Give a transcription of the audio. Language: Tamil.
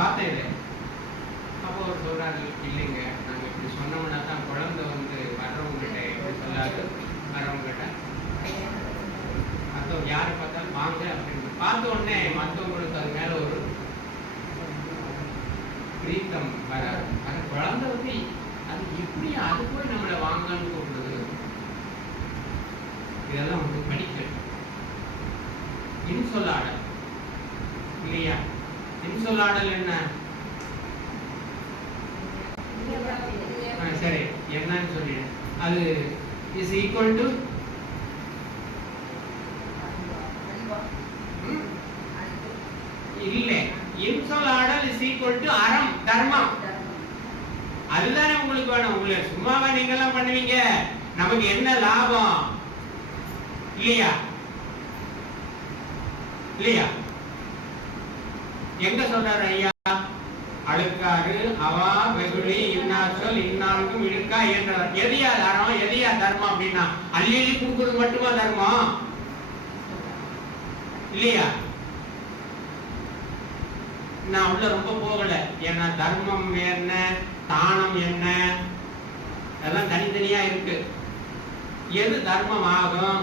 பார்த்தேன் இது. அப்போ அவர் சொல்றாரு, இல்லைங்க நாங்க இப்படி சொன்னோம்னா தான் குழந்தை வந்து வர்றவங்ககிட்ட எப்படி சொல்லாது, வர்றவங்ககிட்ட மற்றவங்க யாரை பார்த்தாலும் வாங்க அப்படின்னு பார்த்த உடனே மற்றவங்களுக்கு அது மேல ஒரு பிரீத்தம் வராது. அந்த குழந்தை வந்து அது எப்படி அது போய் நம்மளை வாங்கன்னு கூப்பிடுது. இதெல்லாம் வந்து படிக்கணும். இன்சொல்லாடல் இல்லையா? இன்சொல்லாடல் என்ன? சரி, என்னன்னு சொல்லிடு. அது இஸ் ஈக்குவல் டு இல்ல, இன்சொல்லாடல் இஸ் ஈக்குவல் டு அறம், தர்மம். அதுதானே உங்களுக்கு வேணும். உங்களுக்கு சும்மாவா நீங்க எல்லாம் பண்ணுவீங்க? நமக்கு என்ன லாபம் இல்லையா? இல்லையா? எங்க சொல்றாரு ஐயா? அழுக்காறு அவா வெகுளி இன்னாச்சொல் இன்னாருக்கும் இழுக்கா என்றார். எதையா தரம், எதையா தர்மம் அப்படின்னா அள்ளி அள்ளி கொடுக்கறது மட்டுமா தர்மம் இல்லையா? நான் உள்ள ரொம்ப போகல. ஏன்னா தர்மம் என்ன, தானம் என்ன, அதெல்லாம் தனித்தனியா இருக்கு. எது தர்மம் ஆகும்,